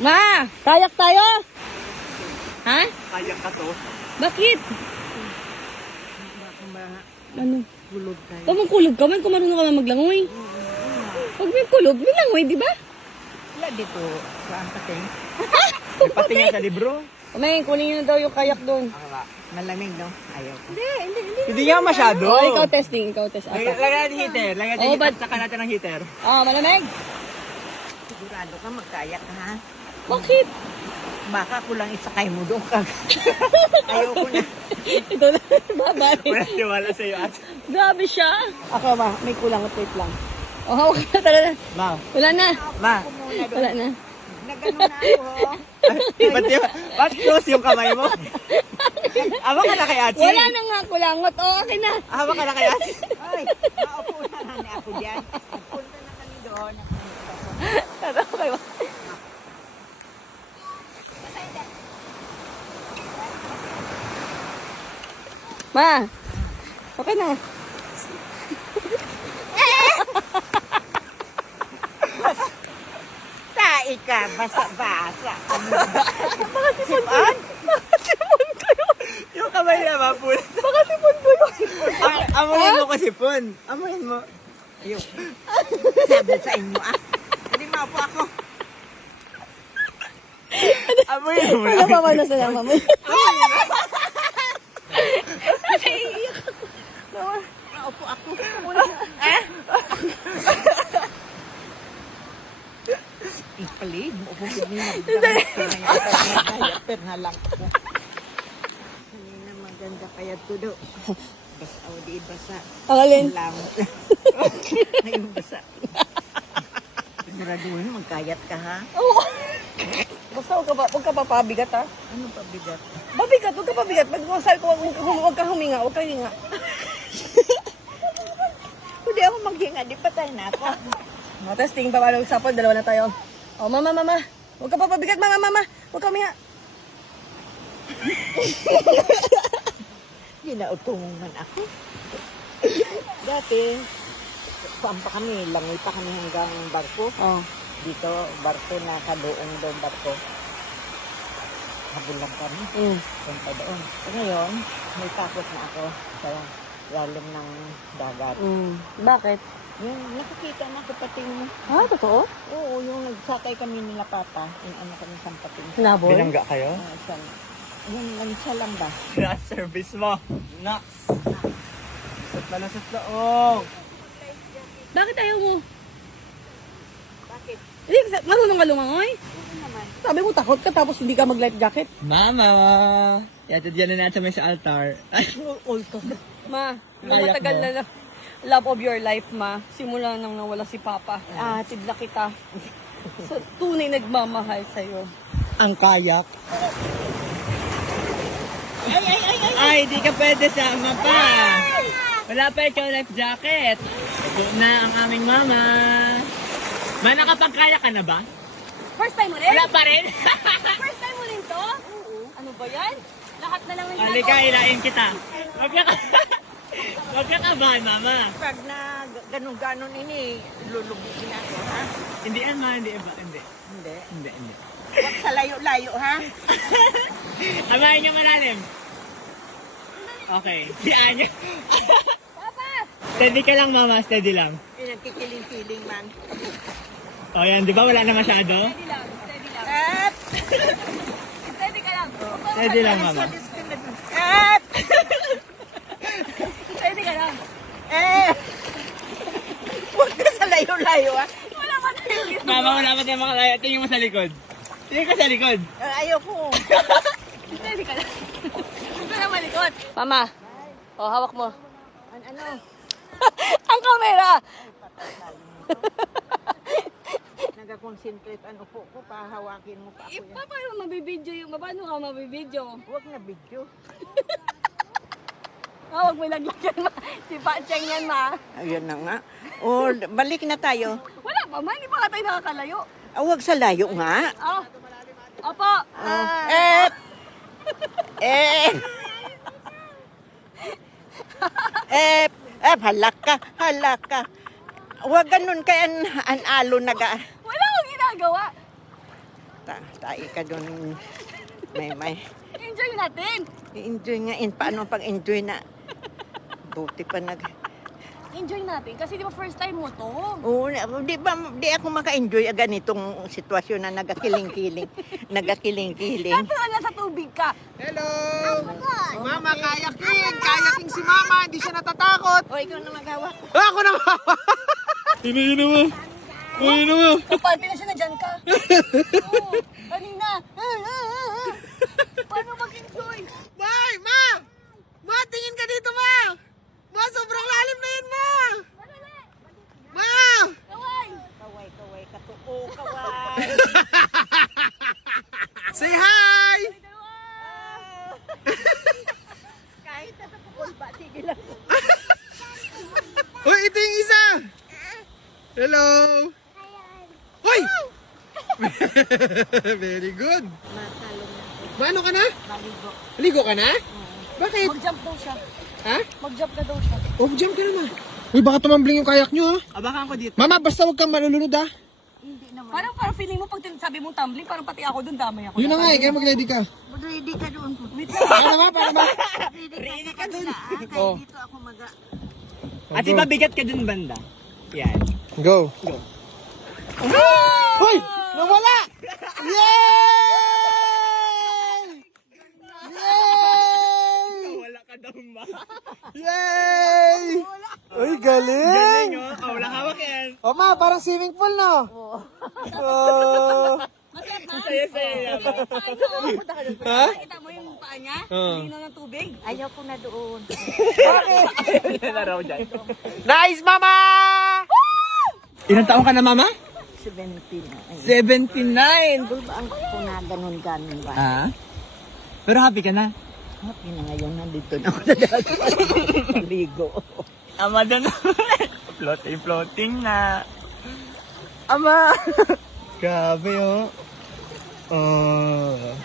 Ma, kayak tayo? Ha? Kayak ka to. Bakit? Baka ba Ano? kulog tayo? Tamang kulog ka man kung marunong ka man maglangoy. Pag may kulog, may langoy, di ba? Wala dito. Saan pating? May patingin sa libro. May, kunin nyo na daw yung kayak doon. Malamig, no? Ayaw ko. Hindi. Hindi nga masyado. Oh, ikaw testing, ikaw test. Lagyan natin heater. Lagyan Oh, natin but- saka natin ng heater. Ah, malamig? Sigurado ka magkayak ka, ha? Bakit? Baka kulang isakay mo doon ka. Ayaw ko na. Ito na, babalik. Wala tiwala sa'yo ate. Grabe siya. Ako ma, may kulang at wait lang. Oh, hawak na talaga. Ma. Wala na. Ma. Muna doon. Wala na. Nagano na ako, ho. Ba't close yung kamay mo? Awa ka na kay ate. Wala na nga kulangot. Oh, akin na. Awa ka na kay ate. Ay, maupo na nga na ako dyan. Punta na kami doon. Tara, kayo. Ma, okay na. Tai ka, basa-basa. Baka sipon. Baka sipon kayo. Yung kamay niya mapul. Baka sipon ko yun. Amuin mo kasi pun. Amuin mo. Ayun. Sabi sa inyo, ah. Hindi maupo ako. Amuin mo Wala na. pa ba na sa nama mo? Maupo ako. Ipalid mo kung pinagdamit na lang ako. Kanina maganda kaya tudo. Basa o di basa. Ang alin? Lamot. Ngayon basa. Siguraduhin magkayat ka, ha? Oo. Basta huwag ka papabigat ha. Ano pa bigat? Babigat, huwag ka pabigat. Sabi ko, huwag ka huminga, huwag ka hinga. Hindi ako maghinga, di patay na ako. O, testing, paano sapon, dalawa na tayo. O, mama. Huwag ka papabigat, mama. Huwag ka huminga. Ginautungan ako. Dati, saan pa kami? Langoy pa kami hanggang barko. Oh. Dito, barko na kadoong doon barko. Habol lang kami. Punta doon. Ngayon, may takot na ako sa lalim ng dagat. Bakit? Yung nakikita na ko pati yung... Ha, totoo? Oo, yung nagsakay kami nila papa. Yung ano kami sa pating. Sinaboy? Binangga kayo? Yung lansa lang ba? Last service mo. Nax. Sat na. Oh. Bakit ayaw mo? Bakit? Hindi, marunong ka lumangoy. Oo naman. Sabi mo takot ka tapos hindi ka mag-life jacket. Mama. Yata dyan na natin may sa altar. Ay. Ma, yung Kayak matagal mo. na love of your life, ma. Simula nang nawala si Papa. Hatid na kita. Sa tunay nagmamahal sa'yo. Ang kayak. Ay, di ka pwede sama pa. Wala pa ikaw life jacket. Ito na ang aming mama. Ma, nakapagkaya ka na ba? First time mo rin? Wala pa rin. First time mo rin to? Ano ba yan? Lahat na lang ng Halika, ilain kita. Huwag ka kabahan, mama. Pag na ganun-ganon ini, lulubugin ako, ha? Hindi, ma, hindi, hindi. Hindi. Hindi. Huwag sa layo-layo, ha? Amahin niyo malalim. Okay. Si Anya. Papa! Steady ka lang, mama. Steady lang. Pinagkikiling-kiling man. O yan, di ba wala na masyado? Steady lang. At! Steady ka lang. Steady lang, mama. At! Steady ka lang. Huwag ka sa layo-layo, ha? Wala pa tayo. Mama, wala pa tayo makalaya. Tingin mo sa likod. Tingin ka sa likod. Ayoko. Steady ka lang. Ito na malikot. Mama. O, hawak mo. Ano? Ang kamera! Nag-concentrate ang upo ko, pahawakin mo pa ako yan. Paano mabibidyo yung... Paano ka mabibidyo? Huwag na video. Huwag mo ilagyan ma. Si Pacheng yan, ma. Ayun na nga. O, balik na tayo. Wala pa, ma. Hindi pa nga tayo nakakalayo. Huwag sa layo nga. Oh. Opo. Halak ka. Huwag ganun kay an alo naga. Wala akong ginagawa. Tayo ka doon. May. Enjoy natin! I-enjoy nga. Paano pag-enjoy na? Buti pa Enjoy natin kasi di ba first time mo to? Oo, di ako maka-enjoy ganitong sitwasyon na nagakiling-kiling. Nagakiling-kiling. Natural na sa tubig ka. Hello! Mama, kayaking! Kayaking si Mama, hindi siya natatakot! O, ikaw na magawa. Ako na Mama! Ino mo. Ino mo. Kapante na siya na dyan ka. Oo, kanina. Paano mag-enjoy? May! Ma! Ma, tingin ka dito, Ma! Ma, sobrang lalim na yun, Ma! Ma! Kaway! Kaway, katuko, kaway. Say hi! Kahit na sa pukul ba, sige lang. Hoy, ito yung isa! Hello! Hoy! Very good! Matalo na. Maano ka na? Maligo. Ligo ka na? Bakit? Mag-jump daw siya. Ha? Mag-jump na daw siya. Oh, jump ka na, Ma. Uy, baka tumambling yung kayak nyo, ha? Abakan ko dito. Mama, basta huwag kang malulunod, ha? Hindi naman. Parang feeling mo pag sabi mong tumbling, parang pati ako dun damay ako. Yun na nga, kaya mag-ready ka. Ready ka doon. Wait lang. Para ma, para ma. Ready ka doon. Kahit Oh. dito ako At ipabigat ka dun banda. Yan. Go. Go. Hoy! Nawala! Yay! Yay! Wala ka daw ma. Yay! Uy, galing! Galing oh. Oh, wala hawak yan. O ma, parang swimming pool, no? Oh. Saya-saya. Ha? Kita mo yung paa niya? Oo. Lino ng tubig. Ayaw ko na doon. Yan na raw dyan. Nice, mama! Ilang taong ka na, Mama? 17 na. Ay, 79. Bulbaan ko na ganun-ganun ba? Ah? Pero happy ka na? Happy na ngayon, nandito na ako sa dati. Ligo. Ama na na. Floating na. Ama! Grabe oh. Oh.